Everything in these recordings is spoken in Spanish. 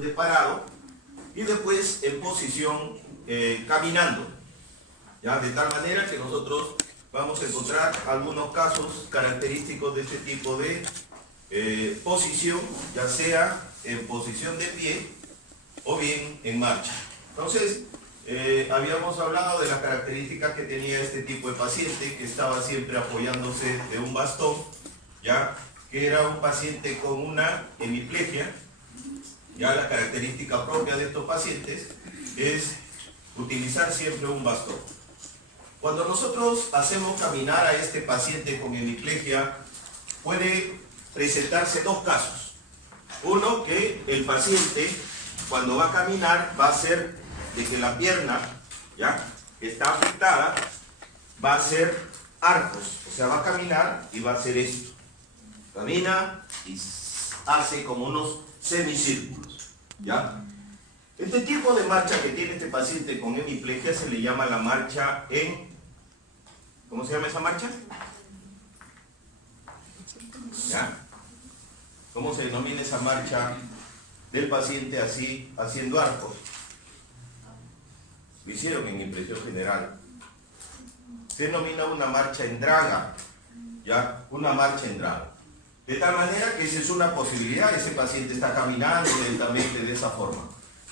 posición de parado y después en posición caminando. ¿Ya? De tal manera que nosotros vamos a encontrar algunos casos característicos de este tipo de posición, ya sea en posición de pie o bien en marcha. Entonces, habíamos hablado de las características que tenía este tipo de paciente, que estaba siempre apoyándose de un bastón, ya que era un paciente con una hemiplegia. Ya la característica propia de estos pacientes es utilizar siempre un bastón. Cuando nosotros hacemos caminar a este paciente con hemiplegia, puede presentarse dos casos. Uno, que el paciente cuando va a caminar va a ser de que la pierna, ya, que está afectada, va a hacer arcos, o sea, va a caminar y va a hacer esto. Camina y hace como unos semicírculos, ¿ya? Este tipo de marcha que tiene este paciente con hemiplegia se le llama la marcha en... ¿Cómo se llama esa marcha? ¿Ya? ¿Cómo se denomina esa marcha del paciente así, haciendo arcos? Lo hicieron en impresión general. Se denomina una marcha en draga, ¿ya? Una marcha en draga. De tal manera que esa es una posibilidad, ese paciente está caminando lentamente de esa forma.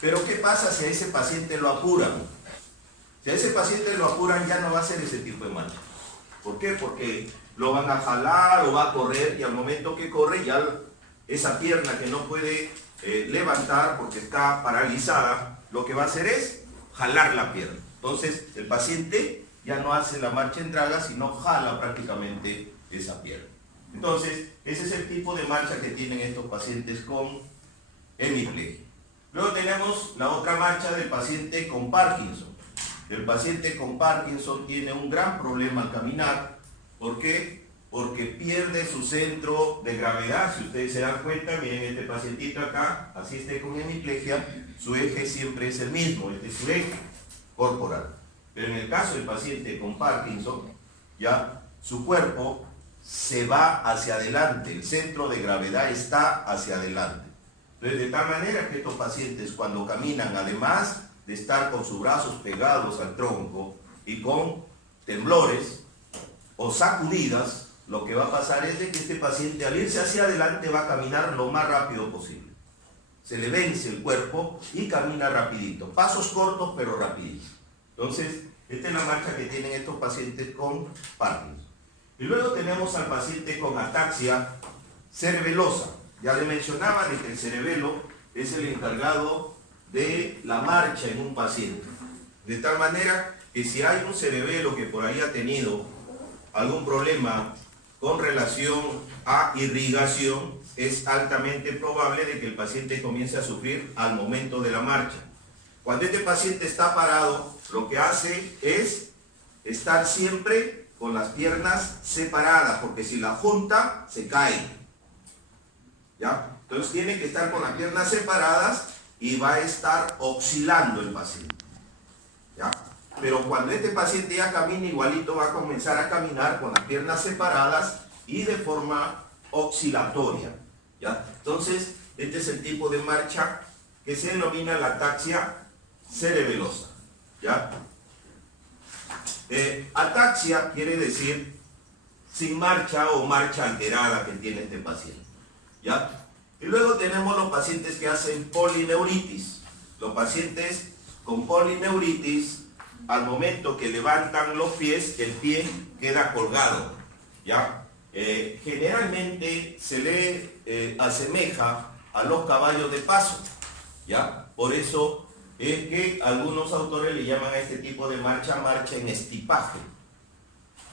Pero ¿qué pasa si a ese paciente lo apuran? Si a ese paciente lo apuran, ya no va a hacer ese tipo de marcha. ¿Por qué? Porque lo van a jalar o va a correr y al momento que corre ya esa pierna que no puede levantar porque está paralizada, lo que va a hacer es jalar la pierna. Entonces el paciente ya no hace la marcha en draga, sino jala prácticamente esa pierna. Entonces ese es el tipo de marcha que tienen estos pacientes con hemiplegia. Luego tenemos la otra marcha del paciente con Parkinson. El paciente con Parkinson tiene un gran problema al caminar. ¿Por qué? Porque pierde su centro de gravedad. Si ustedes se dan cuenta, miren este pacientito acá, así esté con hemiplegia, su eje siempre es el mismo, este es su eje corporal. Pero en el caso del paciente con Parkinson, ya su cuerpo se va hacia adelante, el centro de gravedad está hacia adelante. Entonces, de tal manera que estos pacientes cuando caminan, además de estar con sus brazos pegados al tronco y con temblores o sacudidas, lo que va a pasar es de que este paciente al irse hacia adelante va a caminar lo más rápido posible. Se le vence el cuerpo y camina rapidito, pasos cortos pero rapiditos. Entonces, esta es la marcha que tienen estos pacientes con Parkinson. Y luego tenemos al paciente con ataxia cerebelosa. Ya le mencionaba de que el cerebelo es el encargado de la marcha en un paciente. De tal manera que si hay un cerebelo que por ahí ha tenido algún problema con relación a irrigación, es altamente probable de que el paciente comience a sufrir al momento de la marcha. Cuando este paciente está parado, lo que hace es estar siempre con las piernas separadas, porque si la junta, se cae. ¿Ya? Entonces tiene que estar con las piernas separadas y va a estar oscilando el paciente. ¿Ya? Pero cuando este paciente ya camina, igualito va a comenzar a caminar con las piernas separadas y de forma oscilatoria. ¿Ya? Entonces, este es el tipo de marcha que se denomina la ataxia cerebelosa. ¿Ya? Ataxia quiere decir sin marcha o marcha alterada que tiene este paciente. ¿Ya? Y luego tenemos los pacientes que hacen polineuritis. Los pacientes con polineuritis, al momento que levantan los pies, el pie queda colgado. ¿Ya? Generalmente se le asemeja a los caballos de paso. ¿Ya? Por eso es que algunos autores le llaman a este tipo de marcha, marcha en estipaje.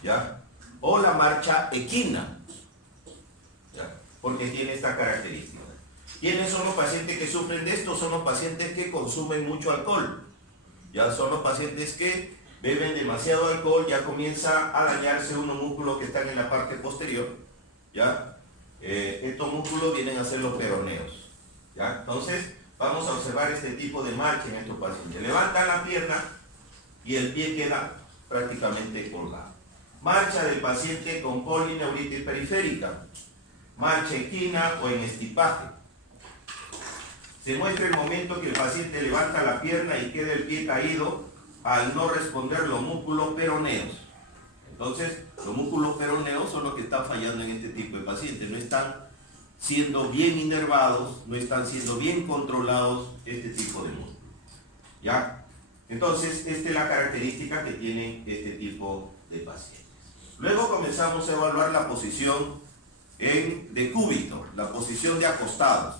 ¿Ya? O la marcha equina. ¿Ya? Porque tiene esta característica. ¿Quiénes son los pacientes que sufren de esto? Son los pacientes que consumen mucho alcohol. Ya son los pacientes que beben demasiado alcohol, ya comienza a dañarse unos músculos que están en la parte posterior. ¿Ya? Estos músculos vienen a ser los peroneos. ¿Ya? Entonces, vamos a observar este tipo de marcha en estos pacientes. Levantan la pierna y el pie queda prácticamente colgado. Marcha del paciente con polineuritis periférica. Marcha equina o en estipaje. se muestra el momento que el paciente levanta la pierna y queda el pie caído al no responder los músculos peroneos. Entonces, los músculos peroneos son los que están fallando en este tipo de pacientes. No están siendo bien inervados, no están siendo bien controlados este tipo de músculos. ¿Ya? Entonces, esta es la característica que tienen este tipo de pacientes. Luego comenzamos a evaluar la posición en decúbito, la posición de acostados.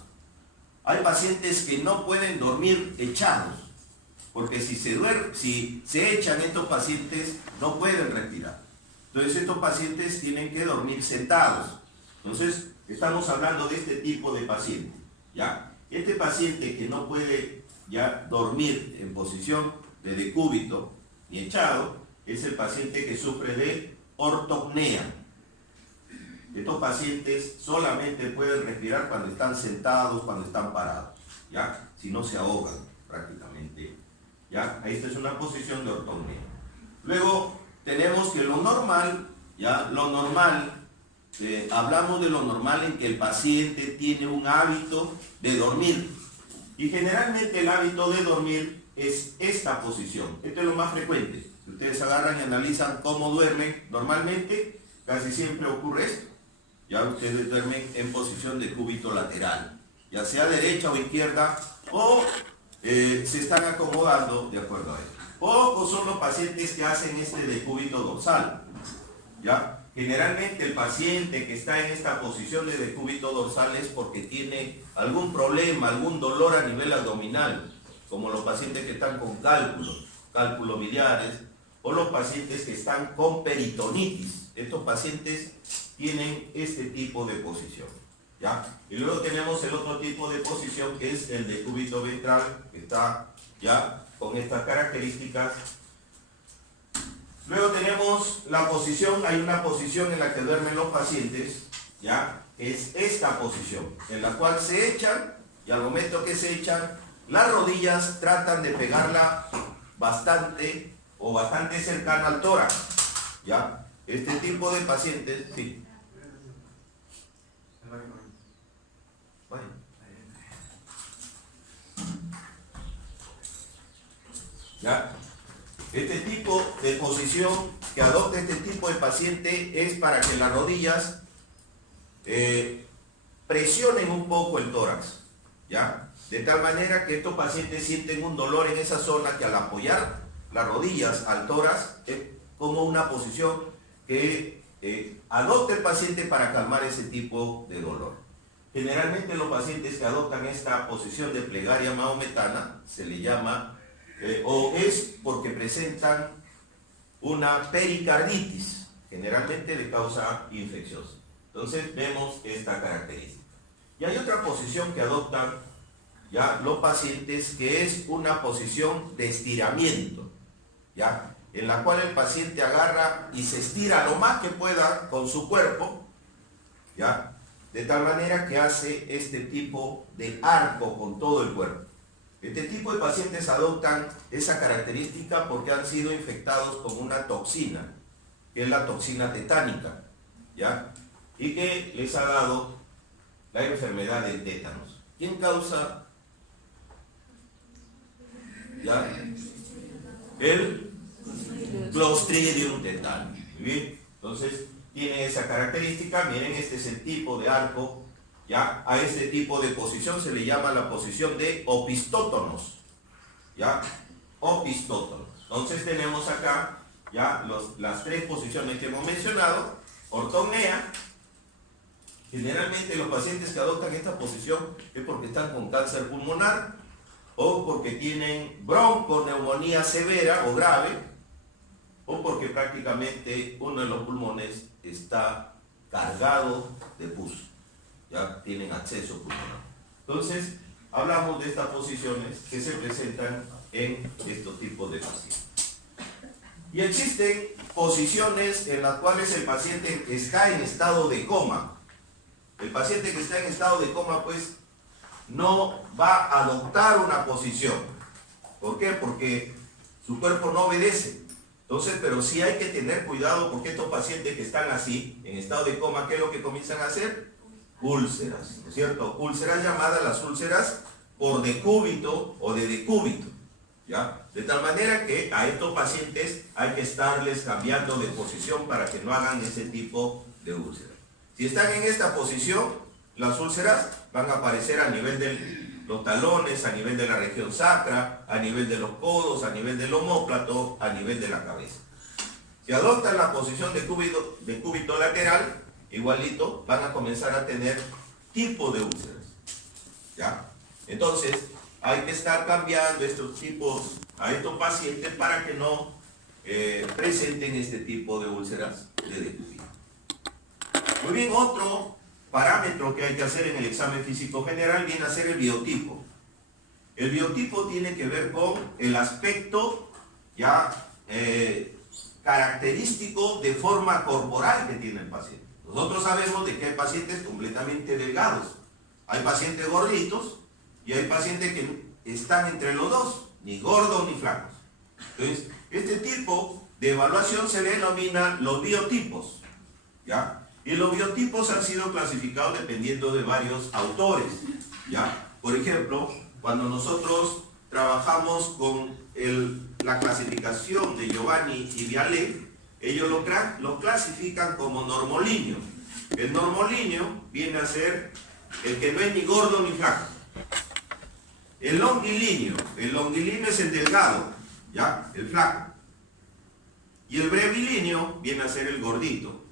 Hay pacientes que no pueden dormir echados, porque si se echan estos pacientes no pueden respirar. Entonces estos pacientes tienen que dormir sentados. Entonces estamos hablando de este tipo de paciente. ¿Ya? Este paciente que no puede ya dormir en posición de decúbito ni echado es el paciente que sufre de ortopnea. Estos pacientes solamente pueden respirar cuando están sentados, cuando están parados, ¿ya? Si no se ahogan prácticamente, ¿ya? Esta es una posición de ortopnea. Luego tenemos que lo normal, ¿ya? Lo normal, hablamos de lo normal en que el paciente tiene un hábito de dormir. Y generalmente el hábito de dormir es esta posición. Esto es lo más frecuente. Si ustedes agarran y analizan cómo duermen normalmente, casi siempre ocurre esto. Ya ustedes duermen en posición de cúbito lateral, ya sea derecha o izquierda, o se están acomodando de acuerdo a esto. Pocos son los pacientes que hacen este decúbito dorsal. ¿Ya? Generalmente el paciente que está en esta posición de decúbito dorsal es porque tiene algún problema, algún dolor a nivel abdominal, como los pacientes que están con cálculos biliares, o los pacientes que están con peritonitis. Estos pacientes tienen este tipo de posición, ¿ya? Y luego tenemos el otro tipo de posición que es el decúbito ventral, que está ya con estas características. Luego tenemos la posición, hay una posición en la que duermen los pacientes, ¿ya? Es esta posición, en la cual se echan, y al momento que se echan, las rodillas tratan de pegarla bastante cercana al tórax, ¿ya? Este tipo de pacientes, sí. Bueno. ¿Ya? Este tipo de posición que adopta este tipo de paciente es para que las rodillas presionen un poco el tórax, ¿ya? De tal manera que estos pacientes sienten un dolor en esa zona que al apoyar las rodillas al tórax es como una posición que adopta el paciente para calmar ese tipo de dolor. Generalmente los pacientes que adoptan esta posición de plegaria mahometana se le llama o es porque presentan una pericarditis, generalmente de causa infecciosa. Entonces vemos esta característica. Y hay otra posición que adoptan ya los pacientes que es una posición de estiramiento, ¿ya? En la cual el paciente agarra y se estira lo más que pueda con su cuerpo, ¿ya? De tal manera que hace este tipo de arco con todo el cuerpo. Este tipo de pacientes adoptan esa característica porque han sido infectados con una toxina, que es la toxina tetánica, ¿ya? Y que les ha dado la enfermedad del tétanos. ¿Quién causa? ¿Ya? El Clostridium tetani. Muy bien. Entonces, tiene esa característica. Miren, este es el tipo de arco. ¿Ya? A este tipo de posición se le llama la posición de opistótonos. ¿Ya? Opistótonos. Entonces tenemos acá ya las tres posiciones que hemos mencionado. Ortopnea. Generalmente los pacientes que adoptan esta posición es porque están con cáncer pulmonar o porque tienen bronconeumonía severa o grave o porque prácticamente uno de los pulmones está cargado de pus. Ya tienen acceso pulmonar. Entonces, hablamos de estas posiciones que se presentan en estos tipos de pacientes. Y existen posiciones en las cuales el paciente está en estado de coma. El paciente que está en estado de coma, pues, no va a adoptar una posición. ¿Por qué? Porque su cuerpo no obedece. Entonces, pero sí hay que tener cuidado porque estos pacientes que están así, en estado de coma, ¿qué es lo que comienzan a hacer? Úlceras, ¿no es cierto? Úlceras llamadas las úlceras por decúbito o de decúbito, ¿ya? De tal manera que a estos pacientes hay que estarles cambiando de posición para que no hagan ese tipo de úlceras. Si están en esta posición, las úlceras van a aparecer a nivel de los talones, a nivel de la región sacra, a nivel de los codos, a nivel del omóplato, a nivel de la cabeza. Si adoptan la posición de cúbito lateral, igualito, van a comenzar a tener tipo de úlceras, ¿ya? Entonces, hay que estar cambiando estos tipos a estos pacientes para que no presenten este tipo de úlceras de decúbito. Muy bien, otro parámetro que hay que hacer en el examen físico general viene a ser el biotipo. El biotipo tiene que ver con el aspecto ya característico de forma corporal que tiene el paciente. Nosotros sabemos de que hay pacientes completamente delgados, hay pacientes gorditos y hay pacientes que están entre los dos, ni gordos ni flacos. Entonces, este tipo de evaluación se le denomina los biotipos, ¿ya? Y los biotipos han sido clasificados dependiendo de varios autores, ¿ya? Por ejemplo, cuando nosotros trabajamos con la clasificación de Giovanni y Vialet, ellos lo clasifican como normolíneo. El normolíneo viene a ser el que no es ni gordo ni flaco. El longilíneo es el delgado, ¿ya? El flaco. Y el brevilíneo viene a ser el gordito,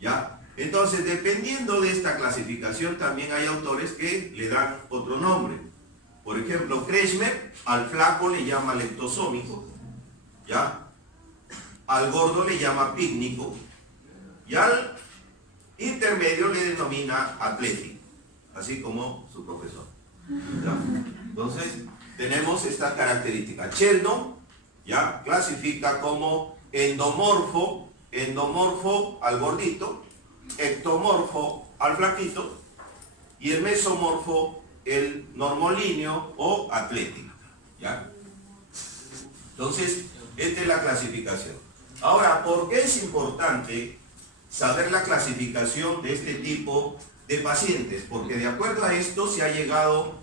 ¿ya? Entonces, dependiendo de esta clasificación, también hay autores que le dan otro nombre. Por ejemplo, Kretschmer al flaco le llama leptosómico, ¿ya? Al gordo le llama pícnico y al intermedio le denomina atlético, así como su profesor, ¿ya? Entonces, tenemos esta característica. Sheldon, ¿ya? Clasifica como endomorfo al gordito, ectomorfo al flaquito y el mesomorfo el normolíneo o atlético, ¿ya? Entonces, esta es la clasificación. Ahora, ¿por qué es importante saber la clasificación de este tipo de pacientes? Porque de acuerdo a esto se ha llegado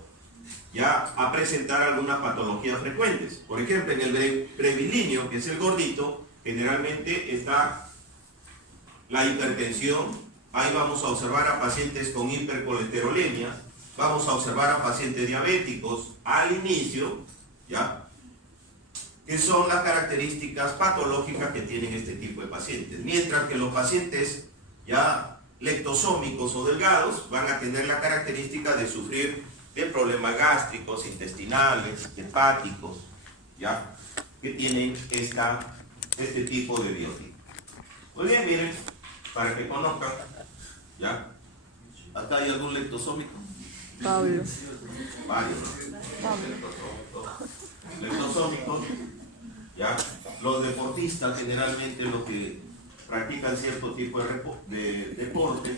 ya a presentar algunas patologías frecuentes. Por ejemplo, en el brevilíneo, que es el gordito, generalmente está la hipertensión. Ahí vamos a observar a pacientes con hipercolesterolemia, vamos a observar a pacientes diabéticos al inicio, ¿ya? Que son las características patológicas que tienen este tipo de pacientes. Mientras que los pacientes ya leptosómicos o delgados van a tener la característica de sufrir de problemas gástricos, intestinales, hepáticos, ¿ya? Que tienen este tipo de biotipo. Muy bien, miren, para que conozcan, ¿ya? ¿Acá hay algún leptosómico? Pablo. Varios, leptosómicos, ¿ya? Los deportistas, generalmente los que practican cierto tipo de deporte,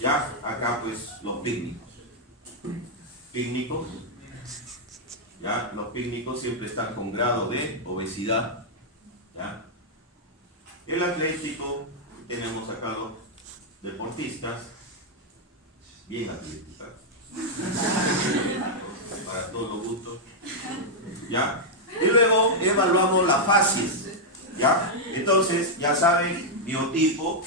¿ya? Acá pues los pícnicos, ¿ya? Los pícnicos siempre están con grado de obesidad, ¿ya? El atlético, tenemos acá los deportistas, bien atléticos, para todos los gustos, ¿ya? Y luego evaluamos la facies, ¿ya? Entonces, ya saben, biotipo,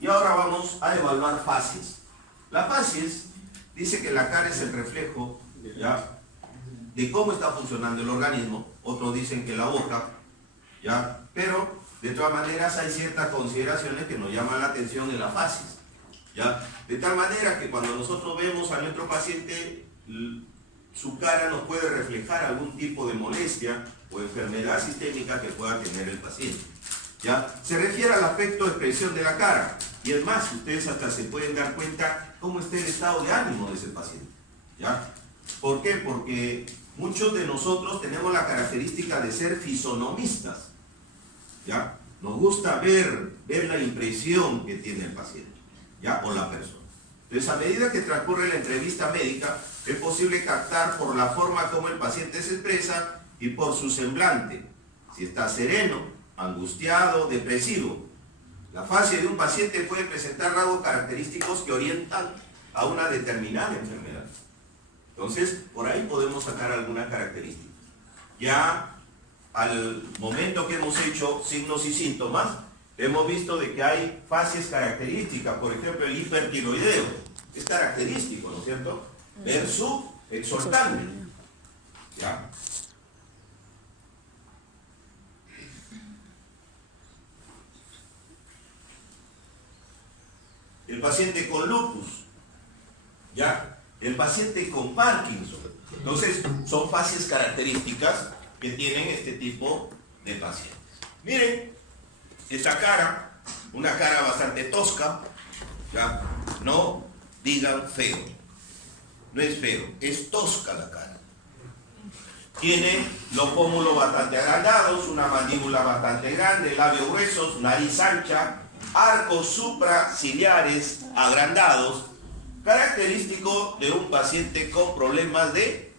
y ahora vamos a evaluar facies. La facies dice que la cara es el reflejo, ¿ya? De cómo está funcionando el organismo. Otros dicen que la boca, ¿ya? Pero de todas maneras hay ciertas consideraciones que nos llaman la atención en la facies, ¿ya? De tal manera que cuando nosotros vemos a nuestro paciente, su cara nos puede reflejar algún tipo de molestia o enfermedad sistémica que pueda tener el paciente, ¿ya? Se refiere al aspecto de expresión de la cara. Y es más, ustedes hasta se pueden dar cuenta cómo está el estado de ánimo de ese paciente, ¿ya? ¿Por qué? Porque muchos de nosotros tenemos la característica de ser fisonomistas, ¿ya? Nos gusta ver la impresión que tiene el paciente, ¿ya? O la persona. Entonces, a medida que transcurre la entrevista médica, es posible captar por la forma como el paciente se expresa y por su semblante, si está sereno, angustiado, depresivo. La facie de un paciente puede presentar rasgos característicos que orientan a una determinada enfermedad. Entonces, por ahí podemos sacar alguna característica. Ya al momento que hemos hecho signos y síntomas, hemos visto de que hay fases características. Por ejemplo, el hipertiroideo es característico, ¿no es cierto? Versus exortante. ¿Ya? El paciente con lupus, ¿ya? El paciente con Parkinson. Entonces, son fases características que tienen este tipo de pacientes. Miren, esta cara, una cara bastante tosca, ¿ya? No digan feo, no es feo, es tosca la cara. Tiene los pómulos bastante agrandados, una mandíbula bastante grande, labios gruesos, nariz ancha, arcos supraciliares agrandados, característico de un paciente con problemas de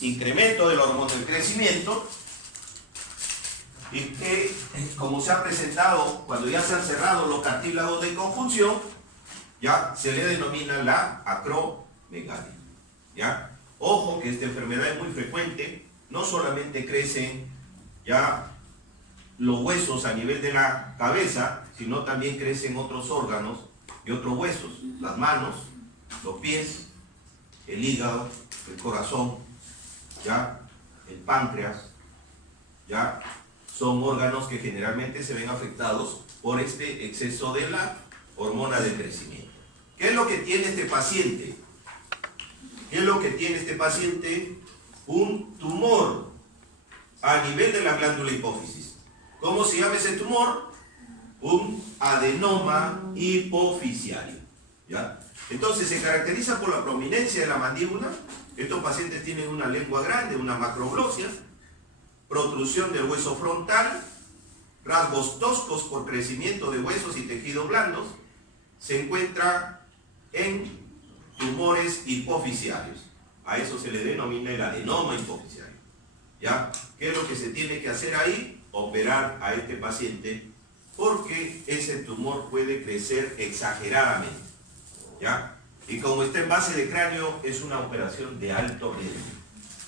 incremento de la hormona del crecimiento, y que, como se ha presentado cuando ya se han cerrado los cartílagos de conjunción, ya se le denomina la acromegalia. ¿Ya? Ojo que esta enfermedad es muy frecuente, no solamente crecen ya los huesos a nivel de la cabeza, sino también crecen otros órganos y otros huesos, las manos, los pies, el hígado, el corazón, ya, el páncreas, ya, son órganos que generalmente se ven afectados por este exceso de la hormona de crecimiento. ¿Qué es lo que tiene este paciente? ¿Qué es lo que tiene este paciente? Un tumor a nivel de la glándula hipófisis. ¿Cómo se llama ese tumor? Un adenoma hipofisiario. ¿Ya? Entonces se caracteriza por la prominencia de la mandíbula. Estos pacientes tienen una lengua grande, una macroglossia, protrusión del hueso frontal, rasgos toscos por crecimiento de huesos y tejidos blandos. Se encuentra en tumores hipofisiarios. A eso se le denomina el adenoma hipofisiario. ¿Ya? ¿Qué es lo que se tiene que hacer ahí? Operar a este paciente, porque ese tumor puede crecer exageradamente. ¿Ya? Y como está en base de cráneo, es una operación de alto riesgo,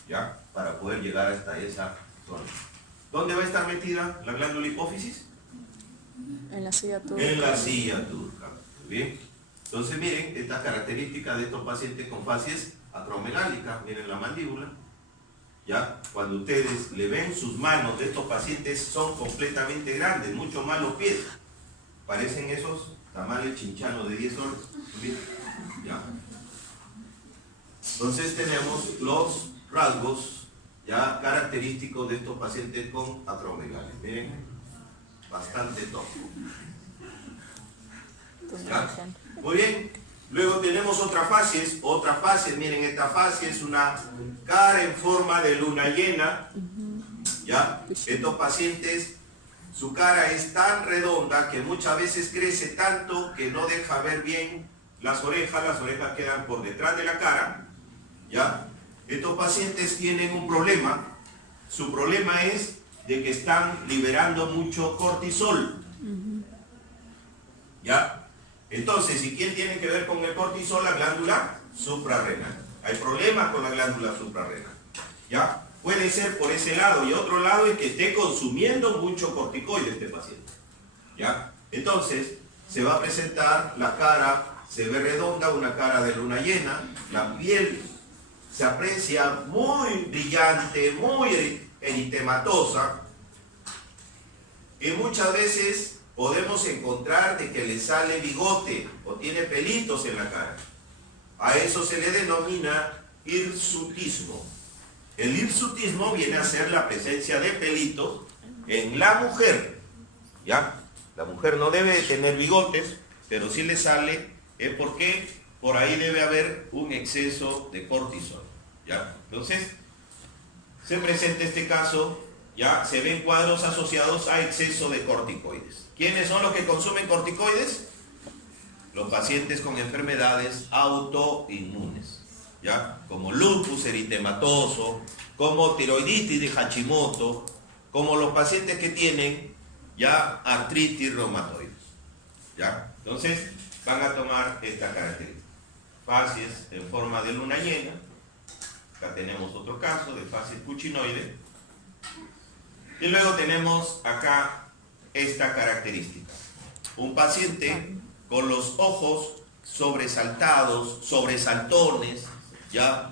¿ya? Para poder llegar hasta esa zona. ¿Dónde va a estar metida la glándula hipófisis? En la silla turca. En la silla turca. ¿Bien? Entonces miren estas características de estos pacientes con facies acromegálicas. Miren la mandíbula. ¿Ya? Cuando ustedes le ven sus manos de estos pacientes, son completamente grandes, mucho más los pies. Parecen esos tamales chinchanos de 10 horas. ¿Bien? ¿Ya? Entonces tenemos los rasgos ya característicos de estos pacientes con acromegalia. Miren, bastante tosco. ¿Ya? Muy bien. Luego tenemos otra fase, miren, esta fase es una cara en forma de luna llena. ¿Ya? Estos pacientes, su cara es tan redonda que muchas veces crece tanto que no deja ver bien las orejas quedan por detrás de la cara. ¿Ya? Estos pacientes tienen un problema, su problema es de que están liberando mucho cortisol. ¿Ya? Entonces, ¿y quién tiene que ver con el cortisol? La glándula suprarrenal. Hay problemas con la glándula suprarrenal. ¿Ya? Puede ser por ese lado, y otro lado es que esté consumiendo mucho corticoide este paciente. ¿Ya? Entonces, se va a presentar la cara, se ve redonda, una cara de luna llena, la piel se aprecia muy brillante, muy eritematosa, y muchas veces podemos encontrar de que le sale bigote o tiene pelitos en la cara. A eso se le denomina hirsutismo. El hirsutismo viene a ser la presencia de pelitos en la mujer. ¿Ya? La mujer no debe de tener bigotes, pero si le sale es porque por ahí debe haber un exceso de cortisol. ¿Ya? Entonces, se presenta este caso, ya se ven cuadros asociados a exceso de corticoides. ¿Quiénes son los que consumen corticoides? Los pacientes con enfermedades autoinmunes, ¿ya? Como lupus eritematoso, como tiroiditis de Hashimoto, como los pacientes que tienen ya artritis reumatoide, ¿ya? Entonces van a tomar esta característica. facies en forma de luna llena. Acá tenemos otro caso de facies cuchinoide. Y luego tenemos acá esta característica. Un paciente con los ojos sobresaltados, sobresaltones, ya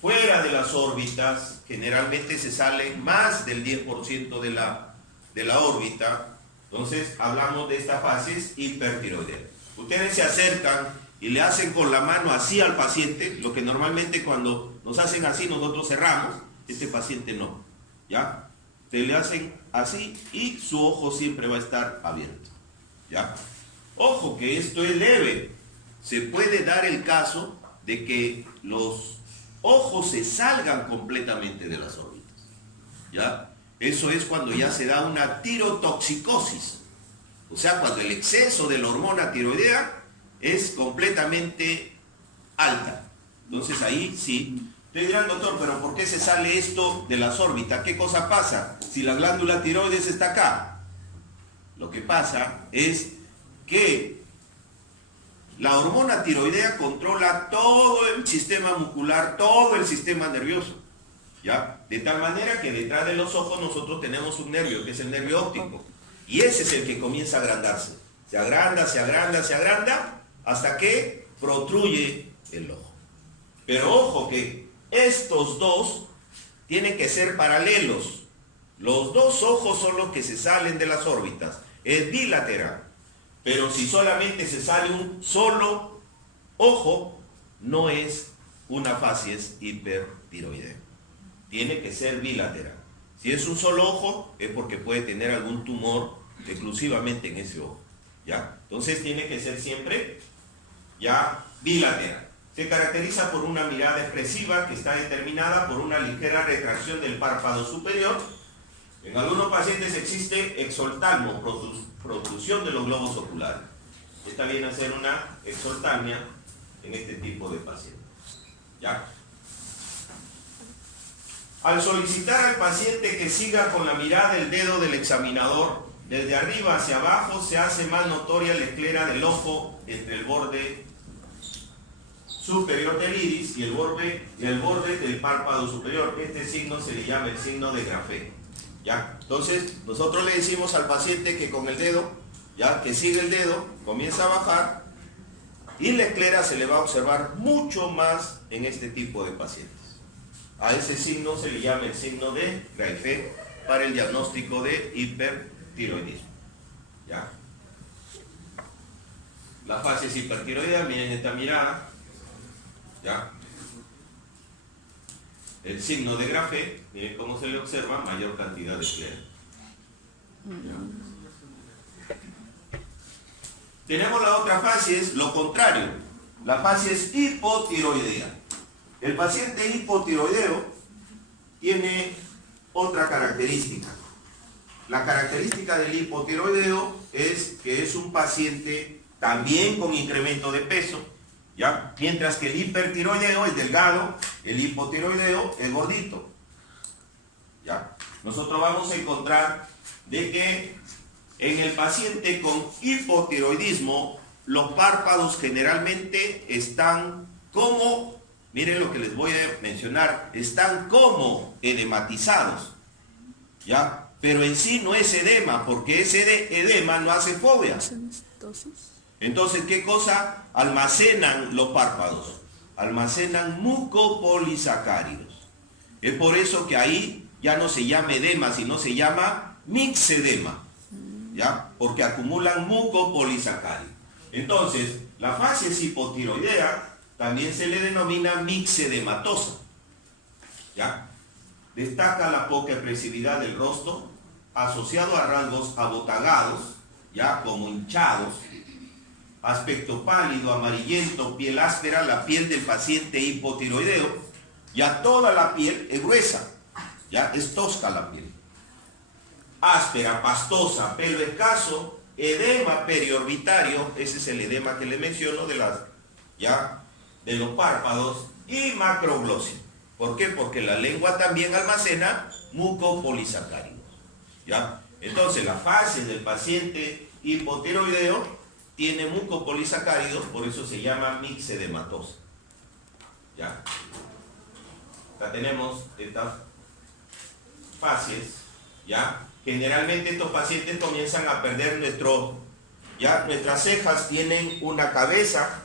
fuera de las órbitas, generalmente se sale más del 10% de la órbita. Entonces hablamos de estas facies hipertiroideas. Ustedes se acercan y le hacen con la mano así al paciente, lo que normalmente cuando nos hacen así nosotros cerramos, este paciente no, ¿ya? Te le hacen así y su ojo siempre va a estar abierto, ¿ya? Ojo que esto es leve, se puede dar el caso de que los ojos se salgan completamente de las órbitas, ¿ya? Eso es cuando ya se da una tirotoxicosis, o sea, cuando el exceso de la hormona tiroidea es completamente alta. Entonces ahí sí. Te dirán, doctor, pero ¿por qué se sale esto de las órbitas? ¿Qué cosa pasa si la glándula tiroides está acá? Lo que pasa es que la hormona tiroidea controla todo el sistema muscular, todo el sistema nervioso, ¿ya? De tal manera que detrás de los ojos nosotros tenemos un nervio, que es el nervio óptico. Y ese es el que comienza a agrandarse. Se agranda, se agranda, se agranda, hasta que protruye el ojo. Pero ojo que estos dos tienen que ser paralelos. Los dos ojos son los que se salen de las órbitas. Es bilateral. Pero si solamente se sale un solo ojo, no es una facies hipertiroidea. Tiene que ser bilateral. Si es un solo ojo, es porque puede tener algún tumor exclusivamente en ese ojo, ¿ya? Entonces tiene que ser siempre ya bilateral. Se caracteriza por una mirada expresiva que está determinada por una ligera retracción del párpado superior. En algunos pacientes existe exoftalmo, protrusión de los globos oculares. Esta viene a ser una exoftalmia en este tipo de pacientes, ¿ya? Al solicitar al paciente que siga con la mirada el dedo del examinador, desde arriba hacia abajo se hace más notoria la esclera del ojo entre el borde superior del iris y el borde del párpado superior. Este signo se le llama el signo de Grafé, ¿ya? Entonces, nosotros le decimos al paciente que con el dedo, ya que sigue el dedo, comienza a bajar y la esclera se le va a observar mucho más en este tipo de pacientes. A ese signo se le llama el signo de Grafé para el diagnóstico de hipertiroidismo, ¿ya? La facies hipertiroidea, miren esta mirada, ¿ya? El signo de Grafé, miren cómo se le observa mayor cantidad de esclera. Tenemos la otra facies, lo contrario, la facies hipotiroidea. El paciente hipotiroideo tiene otra característica. La característica del hipotiroideo es que es un paciente también con incremento de peso, ¿ya? Mientras que el hipertiroideo es delgado, el hipotiroideo es gordito, ¿ya? Nosotros vamos a encontrar de que en el paciente con hipotiroidismo los párpados generalmente están como, miren lo que les voy a mencionar, están como edematizados, ¿ya? Pero en sí no es edema, porque ese edema no hace fobia. Entonces, ¿qué cosa almacenan los párpados? Almacenan mucopolisacáridos. Es por eso que ahí ya no se llama edema, sino se llama mixedema, ¿ya? Porque acumulan mucopolisacáridos. Entonces, la facies hipotiroidea también se le denomina mixedematosa, ¿ya? Destaca la poca expresividad del rostro, asociado a rasgos abotagados, ya como hinchados, aspecto pálido, amarillento, piel áspera. La piel del paciente hipotiroideo, ya toda la piel es gruesa, ya es tosca la piel, áspera, pastosa, pelo escaso, edema periorbitario, ese es el edema que le menciono de los párpados, y macroglosia. ¿Por qué? Porque la lengua también almacena mucopolisacáridos, ¿ya? Entonces, la facies del paciente hipotiroideo tiene mucopolisacáridos, por eso se llama mixedematosa. ¿Ya? Acá tenemos estas fases, ¿ya? Generalmente estos pacientes comienzan a perder nuestras cejas tienen una cabeza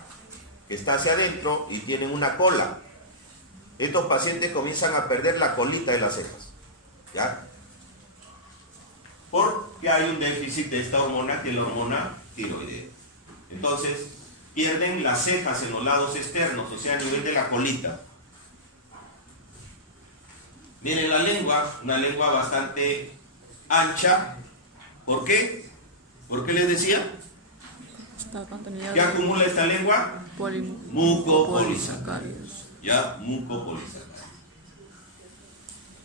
que está hacia adentro y tienen una cola. Estos pacientes comienzan a perder la colita de las cejas, ¿ya? Porque hay un déficit de esta hormona, que es la hormona tiroidea. Entonces, pierden las cejas en los lados externos, o sea, a nivel de la colita. Miren la lengua, una lengua bastante ancha. ¿Por qué? ¿Por qué les decía? Está contenida ¿Qué acumula esta lengua? Mucopolisacáridos. ¿Ya? Mucopolisacáridos.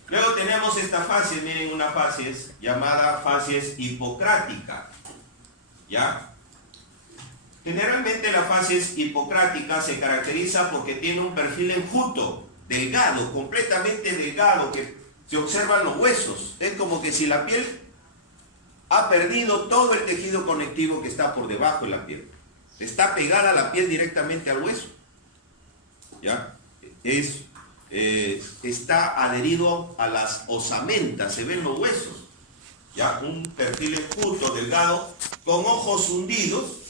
Luego tenemos esta fase, miren, una fase llamada fase hipocrática. ¿Ya? Generalmente la fase hipocrática se caracteriza porque tiene un perfil enjuto, delgado, completamente delgado, que se observan los huesos. Es como que si la piel ha perdido todo el tejido conectivo que está por debajo de la piel. Está pegada la piel directamente al hueso. ¿Ya? Está adherido a las osamentas, se ven los huesos. ¿Ya? Un perfil enjuto, delgado, con ojos hundidos,